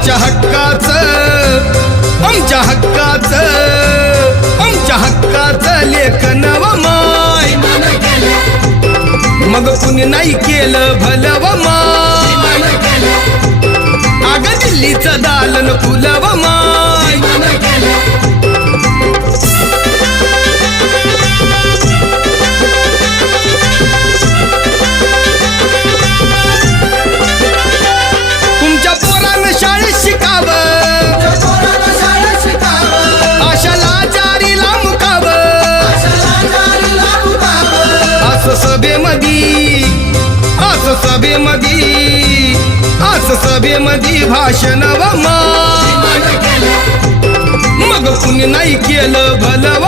आमच्या हक्काच आमच्या हक्काच आमच्या हक्काच लेखन व माय. मग कुणी नाही केलं भलं व माय. अग दिल्लीचं दालन फुलं सभेमधी असं सभेमधी असं सभेमधी भाषण व मग कुणी नाही केलं भलं